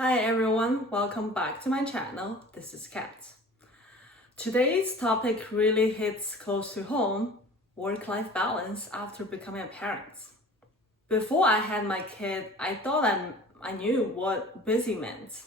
Hi everyone, welcome back to my channel. This is Kat. Today's topic really hits close to home, work-life balance after becoming a parent. Before I had my kid, I thought I knew what busy meant.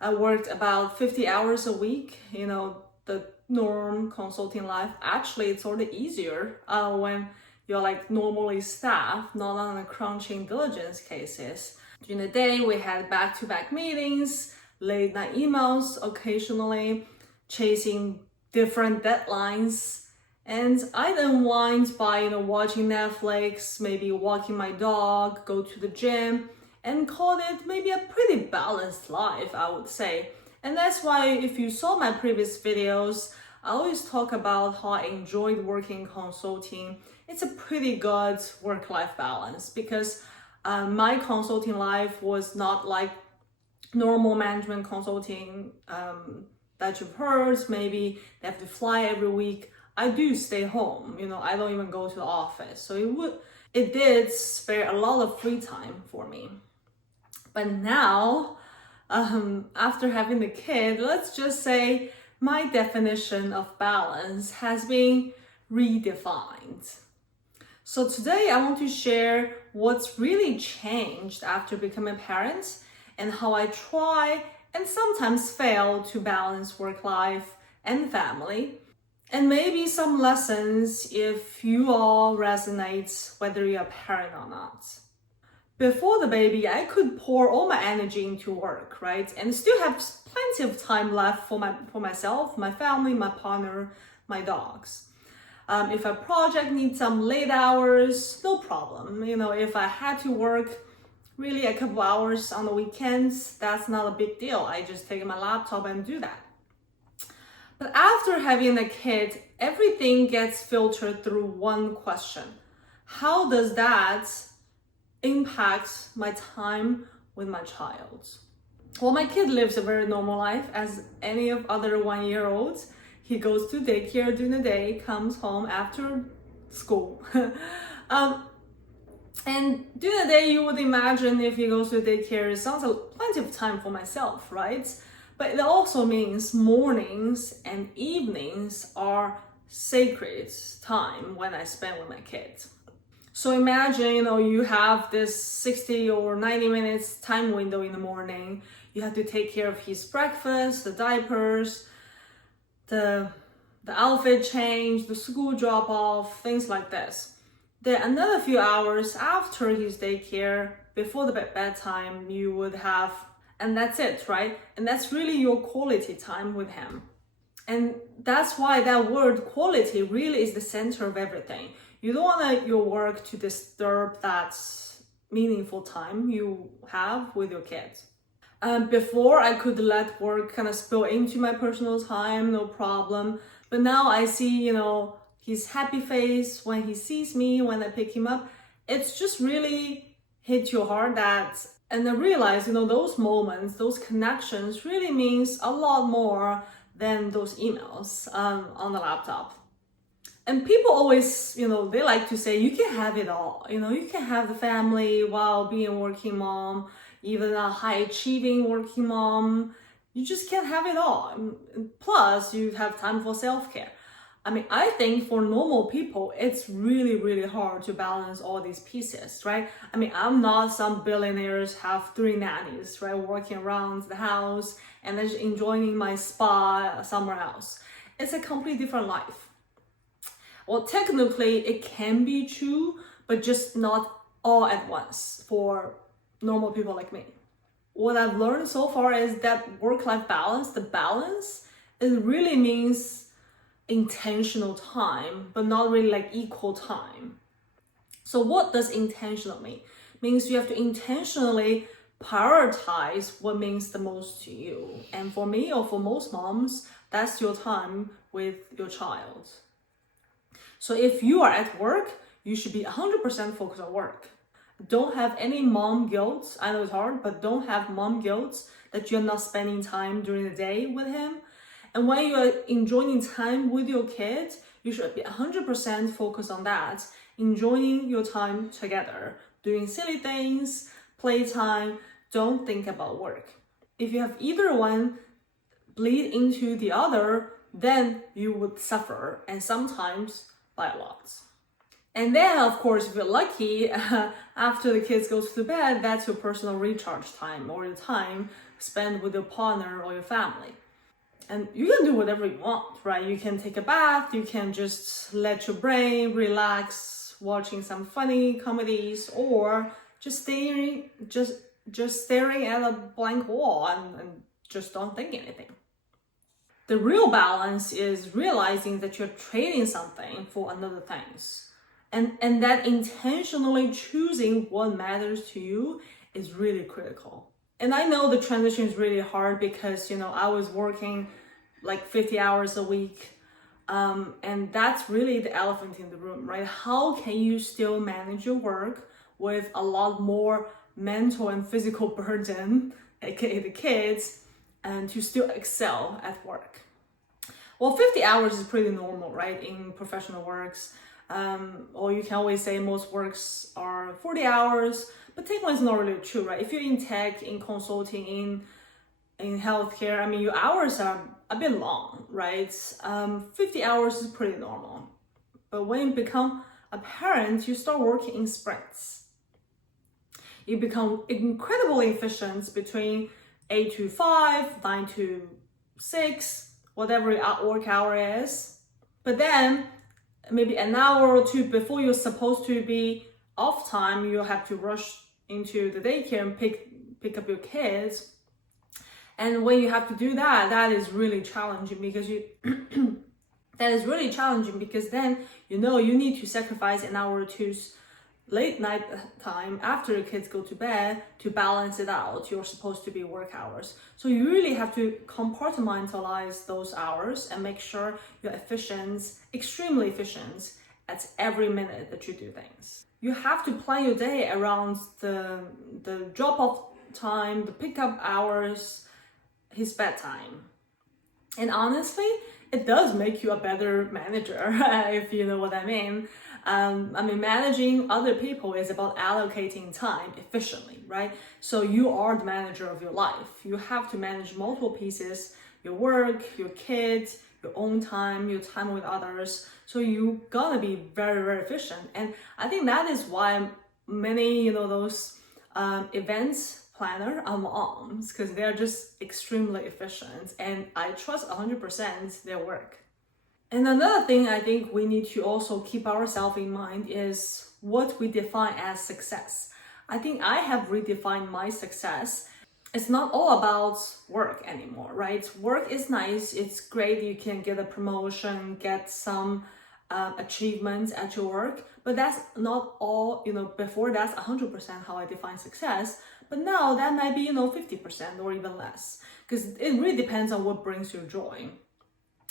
I worked about 50 hours a week, the norm consulting life. Actually, it's sort of easier when you're like normally staffed, not on the crunching diligence cases. During the day, we had back-to-back meetings, late night emails occasionally, chasing different deadlines. And I'd unwind by, watching Netflix, maybe walking my dog, go to the gym, and call it maybe a pretty balanced life, I would say. And that's why if you saw my previous videos, I always talk about how I enjoyed working consulting. It's a pretty good work-life balance because my consulting life was not like normal management consulting that you've heard. Maybe they have to fly every week. I do stay home, I don't even go to the office. So it did spare a lot of free time for me. But now, after having the kid, let's just say my definition of balance has been redefined. So today I want to share what's really changed after becoming a parent and how I try and sometimes fail to balance work life and family. And maybe some lessons if you all resonate, whether you're a parent or not. Before the baby, I could pour all my energy into work, right? And still have plenty of time left for myself, my family, my partner, my dogs. If a project needs some late hours, no problem. If I had to work really a couple hours on the weekends, that's not a big deal. I just take my laptop and do that. But after having a kid, everything gets filtered through one question. How does that impact my time with my child? Well, my kid lives a very normal life as any of other 1-year-olds. He goes to daycare during the day, comes home after school. And during the day, you would imagine if he goes to daycare, it sounds like plenty of time for myself, right? But it also means mornings and evenings are sacred time when I spend with my kids. So imagine, you have this 60 or 90 minutes time window in the morning. You have to take care of his breakfast, the diapers, the outfit change, the school drop off, things like this. Then another few hours after his daycare, before the bedtime, you would have, and that's it, right? And that's really your quality time with him. And that's why that word quality really is the center of everything. You don't want your work to disturb that meaningful time you have with your kids. Before, I could let work kind of spill into my personal time, no problem. But now I see, his happy face when he sees me, when I pick him up. It's just really hit your heart and I realize, those moments, those connections really means a lot more than those emails on the laptop. And people always, they like to say, you can have it all. You can have the family while being a working mom, even a high-achieving working mom. You just can't have it all. Plus, you have time for self-care. I think for normal people, it's really, really hard to balance all these pieces, right? I'm not some billionaires have 3 nannies, right? Working around the house and then enjoying my spa somewhere else. It's a completely different life. Well, technically, it can be true, but just not all at once for normal people like me. What I've learned so far is that work-life balance, the balance, it really means intentional time, but not really like equal time. So what does intentional mean? It means you have to intentionally prioritize what means the most to you. And for me, or for most moms, that's your time with your child. So if you are at work, you should be 100% focused on work. Don't have any mom guilt. I know it's hard, but don't have mom guilt that you're not spending time during the day with him. And when you are enjoying time with your kids, you should be 100% focused on that, enjoying your time together, doing silly things, playtime. Don't think about work. If you have either one bleed into the other, then you would suffer, and sometimes by a lot. And then, of course, if you're lucky, after the kids go to bed, that's your personal recharge time or your time spent with your partner or your family. And you can do whatever you want, right? You can take a bath, you can just let your brain relax watching some funny comedies, or just staring at a blank wall and just don't think anything. The real balance is realizing that you're trading something for another things. And that intentionally choosing what matters to you is really critical. And I know the transition is really hard because, I was working like 50 hours a week. And that's really the elephant in the room, right? How can you still manage your work with a lot more mental and physical burden, aka the kids, and to still excel at work? Well, 50 hours is pretty normal, right, in professional works. Or you can always say most works are 40 hours, but take one is not really true, right? If you're in tech, in consulting, in healthcare, your hours are a bit long, right? 50 hours is pretty normal. But when you become a parent, you start working in sprints. You become incredibly efficient between 8 to 5, 9 to 6, whatever your work hour is. But then maybe an hour or two before you're supposed to be off time, you have to rush into the daycare and pick up your kids. And when you have to do that, that is really challenging because then you need to sacrifice an hour or two's late night time after your kids go to bed to balance it out. You're supposed to be work hours. So you really have to compartmentalize those hours and make sure you're extremely efficient at every minute that you do things. You have to plan your day around the drop-off time, the pickup hours, his bedtime. And honestly, it does make you a better manager, if you know what I mean. Managing other people is about allocating time efficiently, right? So you are the manager of your life. You have to manage multiple pieces, your work, your kids, your own time, your time with others. So you gotta be very, very efficient. And I think that is why many, those events planner are moms, because they're just extremely efficient, and I trust 100% their work. And another thing I think we need to also keep ourselves in mind is what we define as success. I think I have redefined my success. It's not all about work anymore, right? Work is nice, it's great, you can get a promotion, get some achievements at your work, but that's not all. Before that's 100% how I define success, but now that might be 50% or even less, because it really depends on what brings you joy.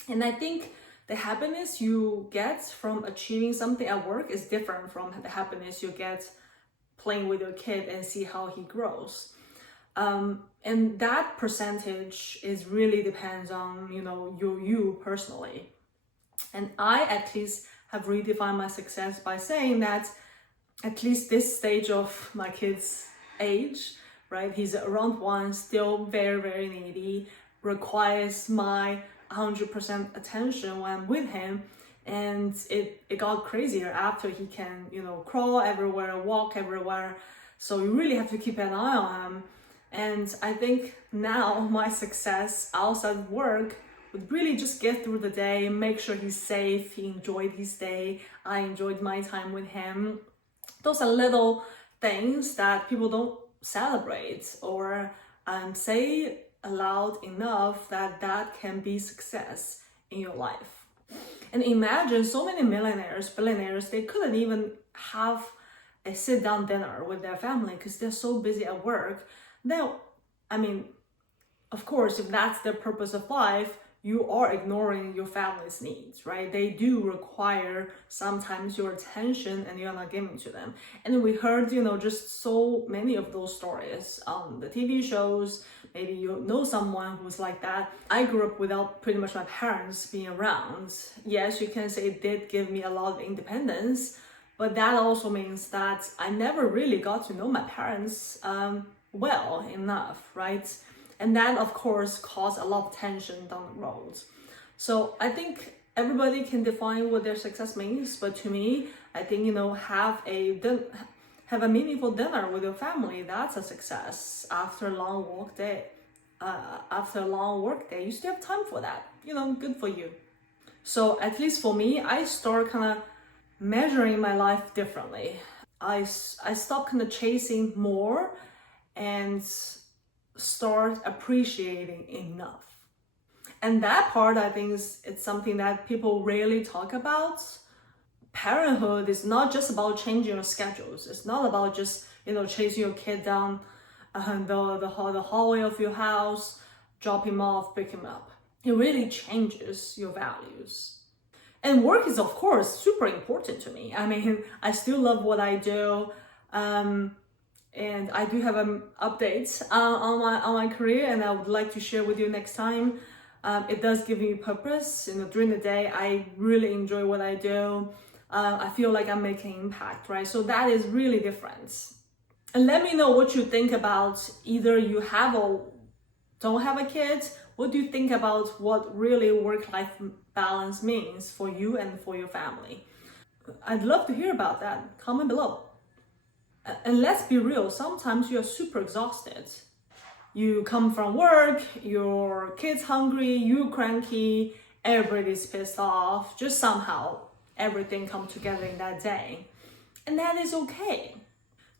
And I think the happiness you get from achieving something at work is different from the happiness you get playing with your kid and see how he grows. And that percentage is really depends on you personally. And I at least have redefined my success by saying that at least this stage of my kid's age, right? He's around 1, still very, very needy, requires my 100% attention when I'm with him. And it got crazier after he can, crawl everywhere, walk everywhere. So you really have to keep an eye on him. And I think now my success outside of work would really just get through the day, make sure he's safe, he enjoyed his day, I enjoyed my time with him. Those are little things that people don't celebrate or say aloud enough that can be success in your life. And imagine so many millionaires, billionaires, they couldn't even have a sit-down dinner with their family because they're so busy at work. Now, of course, if that's their purpose of life, you are ignoring your family's needs, right? They do require sometimes your attention and you're not giving to them. And we heard, just so many of those stories on the TV shows. Maybe you know someone who's like that. I grew up without pretty much my parents being around. Yes, you can say it did give me a lot of independence, but that also means that I never really got to know my parents well enough, right? And that, of course, cause a lot of tension down the road. So I think everybody can define what their success means, but to me, I think, have a meaningful dinner with your family. That's a success after a long work day. You still have time for that. Good for you. So at least for me, I start kind of measuring my life differently. I stop kind of chasing more and start appreciating enough. And that part, I think, it's something that people rarely talk about. Parenthood is not just about changing your schedules. It's not about just, chasing your kid down the hallway of your house, drop him off, pick him up. It really changes your values. And work is, of course, super important to me. I mean, I still love what I do. And I do have an update on my career, and I would like to share with you next time. It does give me purpose. During the day, I really enjoy what I do. I feel like I'm making impact, right? So that is really different. And let me know what you think about either you have or don't have a kid. What do you think about what really work-life balance means for you and for your family? I'd love to hear about that. Comment below. And let's be real, sometimes you're super exhausted. You come from work, your kid's hungry, you're cranky, everybody's pissed off, just somehow everything comes together in that day. And that is okay.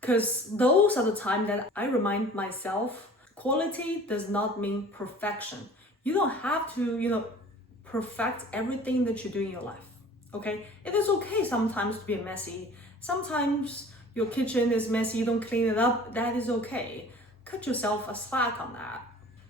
Because those are the times that I remind myself, quality does not mean perfection. You don't have to, perfect everything that you do in your life, okay? It is okay sometimes to be messy. Sometimes your kitchen is messy, you don't clean it up, that is okay. Cut yourself a slack on that.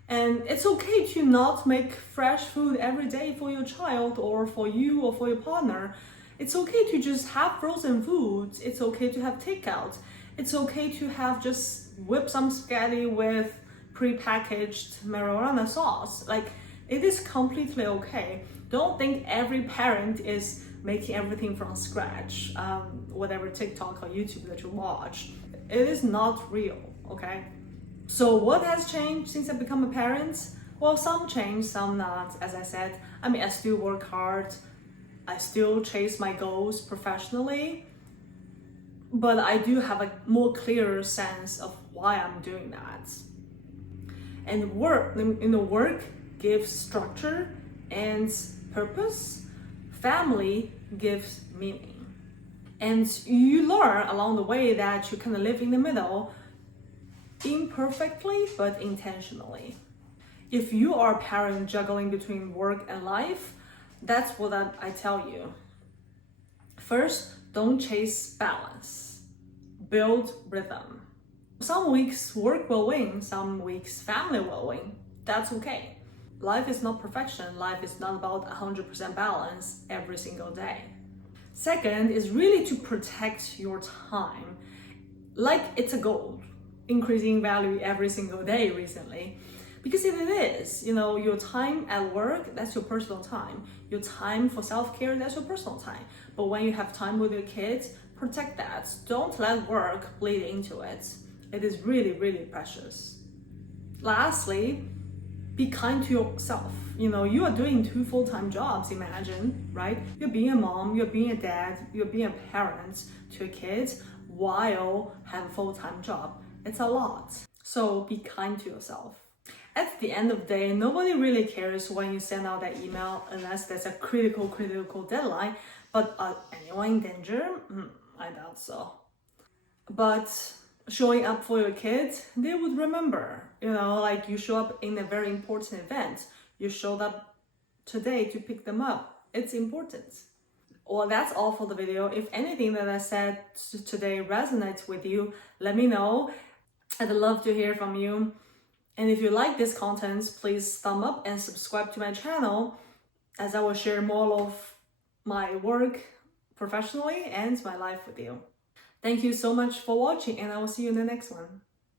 And it's okay to not make fresh food every day for your child or for you or for your partner. It's okay to just have frozen foods. It's okay to have takeout. It's okay to have just whip some spaghetti with pre-packaged marinara sauce. Like, it is completely okay. Don't think every parent is making everything from scratch, whatever TikTok or YouTube that you watch. It is not real, okay? So what has changed since I become a parent? Well, some changed, some not. As I said, I still work hard. I still chase my goals professionally, but I do have a more clearer sense of why I'm doing that. And work gives structure and purpose. Family gives meaning. And you learn along the way that you kind of live in the middle, imperfectly but intentionally. If you are a parent juggling between work and life, that's what I tell you. First, don't chase balance. Build rhythm. Some weeks work will win, some weeks family will win. That's okay. Life is not perfection. Life is not about 100% balance every single day. Second is really to protect your time. Like it's a gold, increasing value every single day recently. Because it is, your time at work, that's your personal time. Your time for self-care, that's your personal time. But when you have time with your kids, protect that. Don't let work bleed into it. It is really, really precious. Lastly, be kind to yourself. You are doing 2 full-time jobs, imagine, right? You're being a mom, you're being a dad, you're being a parent to a kid while having a full-time job. It's a lot. So be kind to yourself. At the end of the day, nobody really cares when you send out that email unless there's a critical deadline. But anyone in danger? I doubt so. But showing up for your kids, they would remember. Like you show up in a very important event. You showed up today to pick them up. It's important. Well, that's all for the video. If anything that I said today resonates with you, let me know. I'd love to hear from you. And if you like this content, please thumb up and subscribe to my channel, as I will share more of my work professionally and my life with you. Thank you so much for watching, and I will see you in the next one.